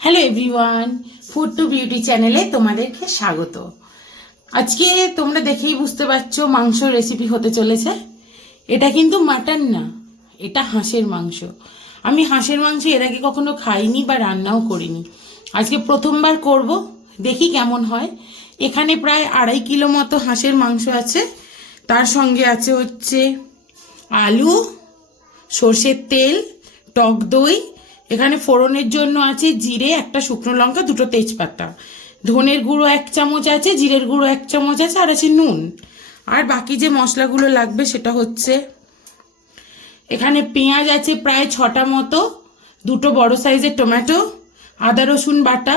Hello everyone food to beauty চ্যানেলে তোমাদেরকে স্বাগত। আজকে তোমরা দেখেই বুঝতে পারছ মাংস রেসিপি হতে চলেছে। এটা কিন্তু মাটন না, এটা হাঁসের মাংস। আমি হাঁসের মাংস এর আগে কখনো খাইনি বা রান্নাও করিনি। আজকে প্রথমবার করব, দেখি কেমন হয়। এখানে প্রায় আড়াই কিলো মতো হাঁসের মাংস আছে। তার সঙ্গে আছে হচ্ছে আলু, সর্ষের তেল, টক দই এখানে ফোড়নের জন্য আছে জিরে, একটা শুকনো লঙ্কা, দুটো তেজপাতা। ধনের গুঁড়ো এক চামচ আছে, জিরের গুঁড়ো এক চামচ আছে, আর আছে নুন। আর বাকি যে মশলাগুলো লাগবে সেটা হচ্ছে, এখানে পেঁয়াজ আছে প্রায় ছটা মতো, দুটো বড় সাইজের টমেটো, আদা রসুন বাটা,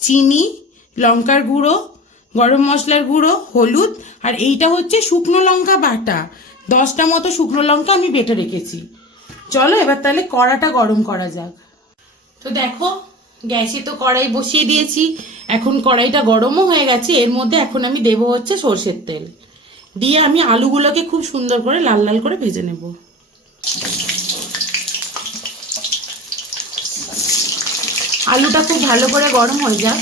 চিনি, লঙ্কার গুঁড়ো, গরম মশলার গুঁড়ো, হলুদ, আর এইটা হচ্ছে শুকনো লঙ্কা বাটা। দশটা মতো শুকনো লঙ্কা আমি বেটে রেখেছি। চলো এবার তাহলে কড়াটা গরম করা যাক। তো দেখো, গ্যাসে তো কড়াই বসিয়ে দিয়েছি। এখন কড়াইটা গরমও হয়ে গেছে, এর মধ্যে এখন আমি দেবো হচ্ছে সর্ষের তেল। দিয়ে আমি আলুগুলোকে খুব সুন্দর করে লাল লাল করে ভেজে নেব। আলুটা খুব ভালো করে গরম হয়ে যাক।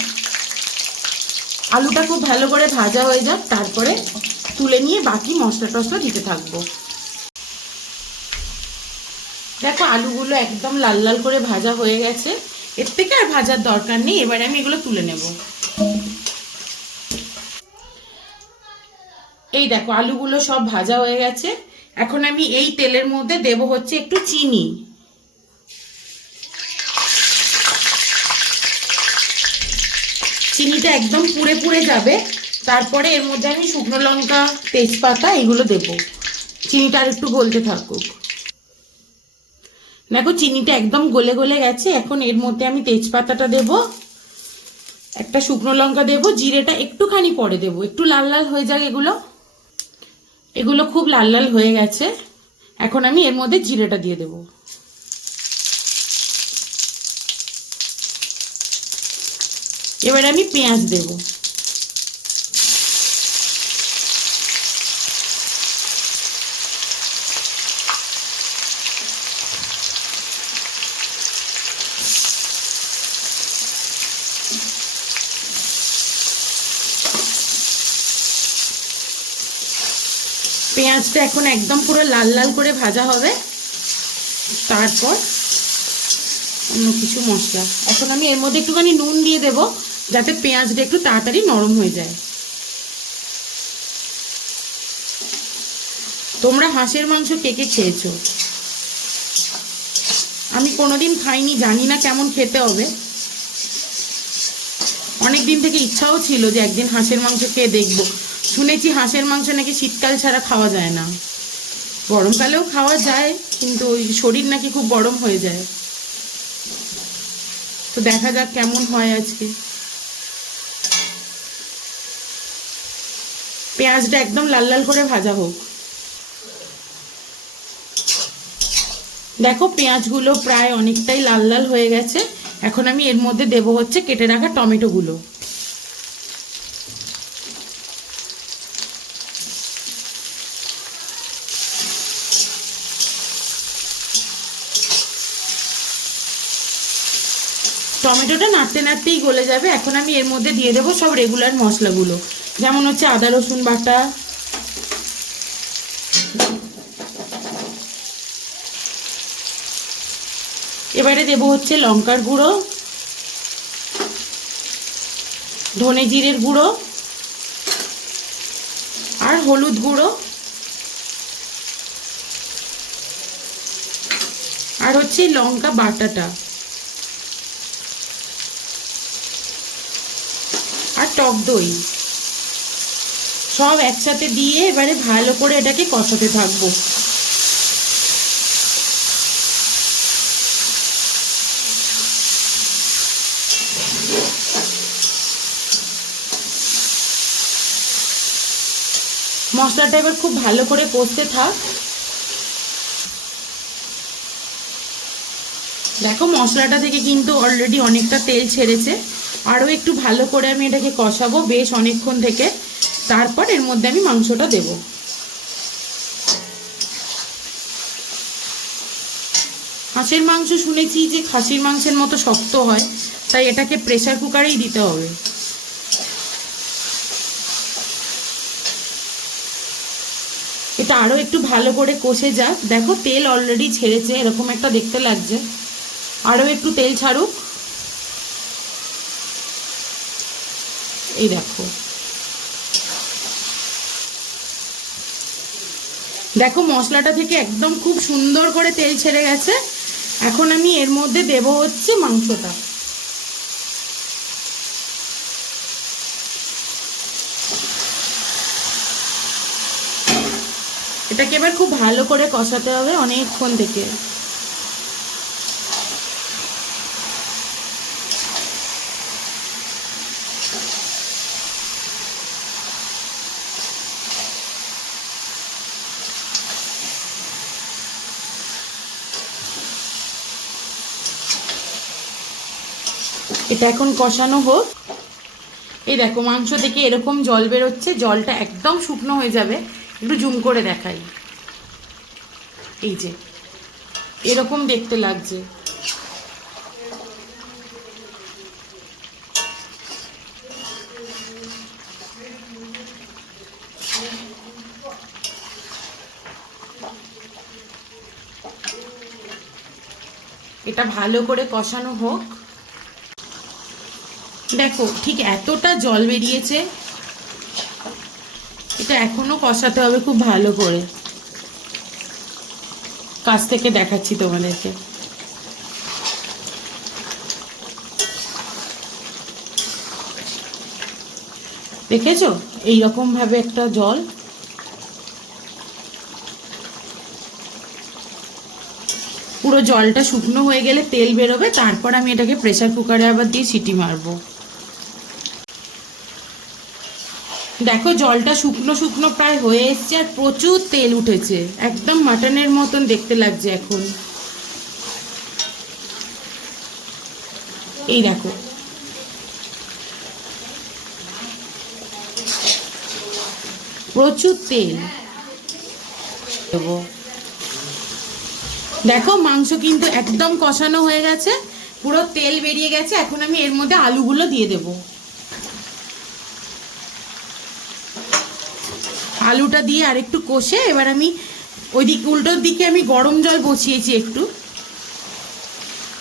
আলুটা খুব ভালো করে ভাজা হয়ে যাক, তারপরে তুলে নিয়ে বাকি মশলা টসলা দিতে থাকব। দেখো, আলুগুলো একদম লাল লাল করে ভাজা হয়ে গেছে। এর থেকে আর ভাজার দরকার নেই, এবারে আমি এগুলো তুলে নেব। এই দেখো, আলুগুলো সব ভাজা হয়ে গেছে। এখন আমি এই তেলের মধ্যে দেব হচ্ছে একটু চিনি। চিনিটা একদম পুড়ে পুড়ে যাবে। তারপরে এর মধ্যে আমি শুকনো লঙ্কা, তেজপাতা, এগুলো দেবো। চিনিটা আর একটু গলতে থাকুক। দেখো, চিনিটা একদম গলে গলে গেছে। এখন এর মধ্যে আমি তেজপাতাটা দেব, একটা শুকনো লঙ্কা দেব, জিরেটা একটুখানি পরে দেব। একটু লাল লাল হয়ে যাক এগুলো। এগুলো খুব লাল লাল হয়ে গেছে। এখন আমি এর মধ্যে জিরেটা দিয়ে দেব। এবার আমি পেঁয়াজ দেব। পেঁয়াজটা এখন একদম পুরো লাল লাল করে ভাজা হবে। তারপর অন্য কিছু মশলা। এখন আমি এর মধ্যে একটুখানি নুন দিয়ে দেব, যাতে পেঁয়াজটা একটু তাড়াতাড়ি নরম হয়ে যায়। তোমরা হাঁসের মাংস কে কে খেয়েছো? আমি কোনোদিন খাইনি, জানি না কেমন খেতে হবে। অনেক দিন থেকে ইচ্ছাও ছিল যে একদিন হাঁসের মাংস খেয়ে দেখব। শুনেছি হাঁসের মাংস নাকি শীতকাল ছাড়া খাওয়া যায় না। গরমকালেও খাওয়া যায়, কিন্তু ওই শরীর নাকি খুব গরম হয়ে যায়। তো দেখা যাক কেমন হয় আজকে। পেঁয়াজটা একদম লাল লাল করে ভাজা হোক। দেখো পেঁয়াজগুলো প্রায় অনেকটাই লাল লাল হয়ে গেছে। এখন আমি এর মধ্যে দেব হচ্ছে কেটে রাখা টমেটোগুলো। টমেটোটা নাড়তে নাড়তেই গলে যাবে। এখন আমি এর মধ্যে দিয়ে দেবো সব রেগুলার মশলাগুলো। যেমন হচ্ছে আদা, রসুন বাটা। এবারে দেব হচ্ছে লঙ্কার গুঁড়ো। ধনে জিরের গুঁড়ো। আর হলুদ গুঁড়ো। আর হচ্ছে লঙ্কা বাটাটা। টক দই। সব একসাথে দিয়ে এবারে ভালো করে এটাকে কষাতে থাকব। মশলাটা এবার খুব ভালো করে কষতে থাক। দেখো মশলাটা থেকে কিন্তু অলরেডি অনেকটা তেল ছেড়েছে। আরও একটু ভালো করে আমি এটাকে কষাবো বেশ অনেকক্ষণ থেকে। তারপর এর মধ্যে আমি মাংসটা দেব। হাঁসের মাংস শুনেছি যে খাসির মাংসের মতো শক্ত হয়, তাই এটাকে প্রেশার কুকারেই দিতে হবে। এটা আরও একটু ভালো করে কষে যাক। দেখো তেল অলরেডি ছেড়েছে, এরকম একটা দেখতে লাগছে। আরও একটু তেল ছাড়ুক। এই দেখো। দেখো, মশলাটা থেকে একদম খুব সুন্দর করে তেল ছেড়ে গেছে। এখন আমি এর মধ্যে দেব হচ্ছে মাংসটা। এটাকে এবার খুব ভালো করে কষাতে হবে অনেকক্ষণ থেকে। এটা এখন কষানো হোক। এই দেখো, মাংস থেকে এরকম জল বেরোচ্ছে, জলটা একদম শুকনো হয়ে যাবে। একটু জুম করে দেখাই। এই যে, এরকম দেখতে লাগছে। এটা ভালো করে কষানো হোক। দেখো, ঠিক এতটা জল বেরিয়েছে, এটা এখনও কষাতে হবে খুব ভালো করে। কাছ থেকে দেখাচ্ছি তোমাদেরকে। দেখেছ? এইরকম ভাবে একটা জল। পুরো জলটা শুকনো হয়ে গেলে তেল বেরোবে, তারপর আমি এটাকে প্রেসার কুকারে আবার দিয়ে সিটি মারবো। দেখো, জলটা শুকনো শুকনো প্রায় হয়ে এসছে আর প্রচুর তেল উঠেছে। একদম মাটনের মতন দেখতে লাগছে এখন। এই দেখো। প্রচুর তেল। দেখো, মাংস কিন্তু একদম কষানো হয়ে গেছে, পুরো তেল বেরিয়ে গেছে, এখন আমি এর মধ্যে আলুগুলো দিয়ে দেব। আলুটা দিয়ে আর একটু কষে এবার আমি ওই দিক উল্টোর দিকে আমি গরম জল বসিয়েছি একটু।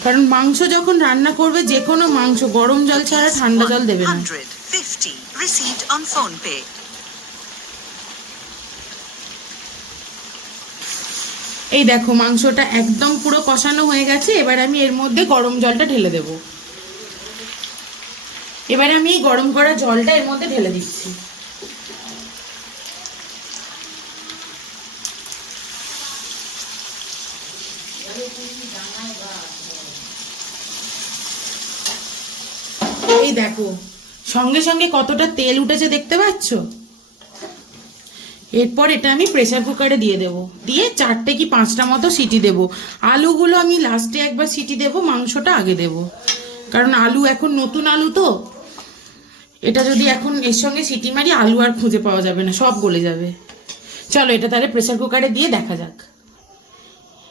কারণ মাংস যখন রান্না করবে যে কোনো মাংস গরম জল ছাড়া ঠান্ডা জল দেবে না। 150 received on phone pay এই দেখো মাংসটা একদম পুরো কষানো হয়ে গেছে এবার আমি এর মধ্যে গরম জলটা ঢেলে দেব। এবার আমি এই গরম করা জলটা এর মধ্যে ঢেলে দিচ্ছি। দেখো, সঙ্গে সঙ্গে কতটা তেল উঠেছে দেখতে পাচ্ছ? এরপর এটা আমি প্রেসার কুকারে দিয়ে দেব। দিয়ে চারটে কি পাঁচটা মতো সিটি দেব। আলুগুলো আমি লাস্টে একবার সিটি দেব, মাংসটা আগে দেব। কারণ আলু এখন নতুন আলু তো। এটা যদি এখন এর সঙ্গে সিটি মারি আলু আর খুঁজে পাওয়া যাবে না, সব গলে যাবে। চলো এটা তাহলে প্রেসার কুকারে দিয়ে দেখা যাক।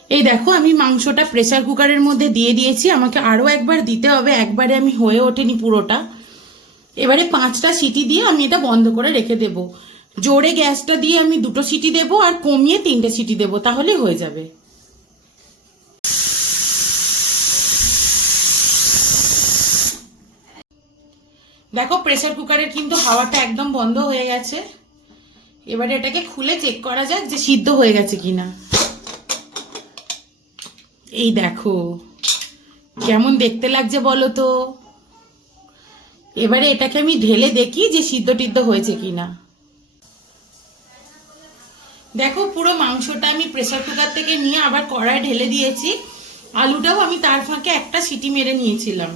এই দেখো, আমি মাংসটা প্রেসার কুকারের মধ্যে দিয়ে দিয়েছি। আমাকে আরও একবার দিতে হবে, একবারে আমি হয়ে ওঠেনি পুরোটা। এবারে পাঁচটা সিটি দিয়ে আমি এটা বন্ধ করে রেখে দেব। জোরে গ্যাসটা দিয়ে আমি দুটো সিটি দেব আর কমিয়ে তিনটে সিটি দেব, তাহলে হয়ে যাবে। দেখো প্রেসার কুকারের কিন্তু হাওয়াটা একদম বন্ধ হয়ে গেছে। এবারে এটাকে খুলে চেক করা যাক যে সিদ্ধ হয়ে গেছে কিনা। এই দেখো, কেমন দেখতে লাগছে বলো তো? এবারে এটাকে আমি ঢেলে দেখি যে সিদ্ধ টিদ্ধ হয়েছে কিনা। দেখো, পুরো মাংসটা আমি প্রেসার কুকার থেকে নিয়ে আবার কড়ায় ঢেলে দিয়েছি। আলুটাও আমি তার ফাঁকে একটা সিটি মেরে নিয়েছিলাম।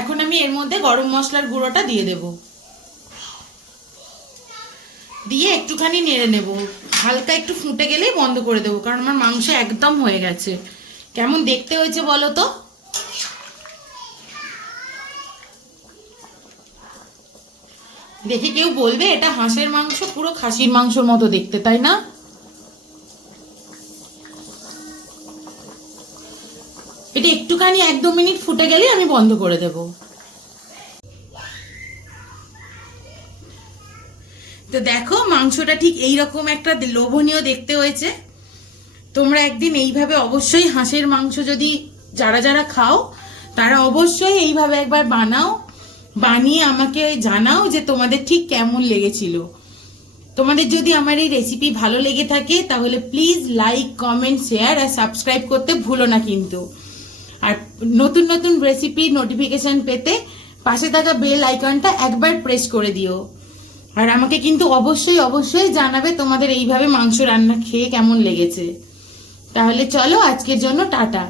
এখন আমি এর মধ্যে গরম মশলার গুঁড়োটা দিয়ে দেব। দিয়ে একটুখানি নেড়ে নেব। হালকা একটু ফুটে গেলেই বন্ধ করে দেবো, কারণ আমার মাংস একদম হয়ে গেছে। কেমন দেখতে হয়েছে বলো তো? দেখে কেউ বলবে এটা হাঁসের মাংস, পুরো খাসির মাংসর মতো দেখতে, তাই না? এটা একটুখানি এক দু মিনিট ফুটে গেলে আমি বন্ধ করে দেব। তো দেখো, মাংসটা ঠিক এই রকম একটা লোভনীয় দেখতে হয়েছে। তোমরা একদিন এইভাবে অবশ্যই হাঁসের মাংস যদি যারা যারা খাও, তারা অবশ্যই এইভাবে একবার বানাও, বানিয়ে আমাকে জানাও যে তোমাদের ঠিক কেমন লেগেছিল। তোমাদের যদি আমার এই রেসিপি ভালো লেগে থাকে, তাহলে প্লিজ লাইক কমেন্ট শেয়ার আর সাবস্ক্রাইব করতে ভুলো না কিন্তু। আর নতুন নতুন রেসিপি নোটিফিকেশন পেতে পাশে থাকা বেল আইকনটা একবার প্রেস করে দিও। আর আমাকে কিন্তু অবশ্যই অবশ্যই জানাবে তোমাদের এইভাবে মাংস রান্না খেয়ে কেমন লেগেছে। তাহলে চলো আজকের জন্য টাটা।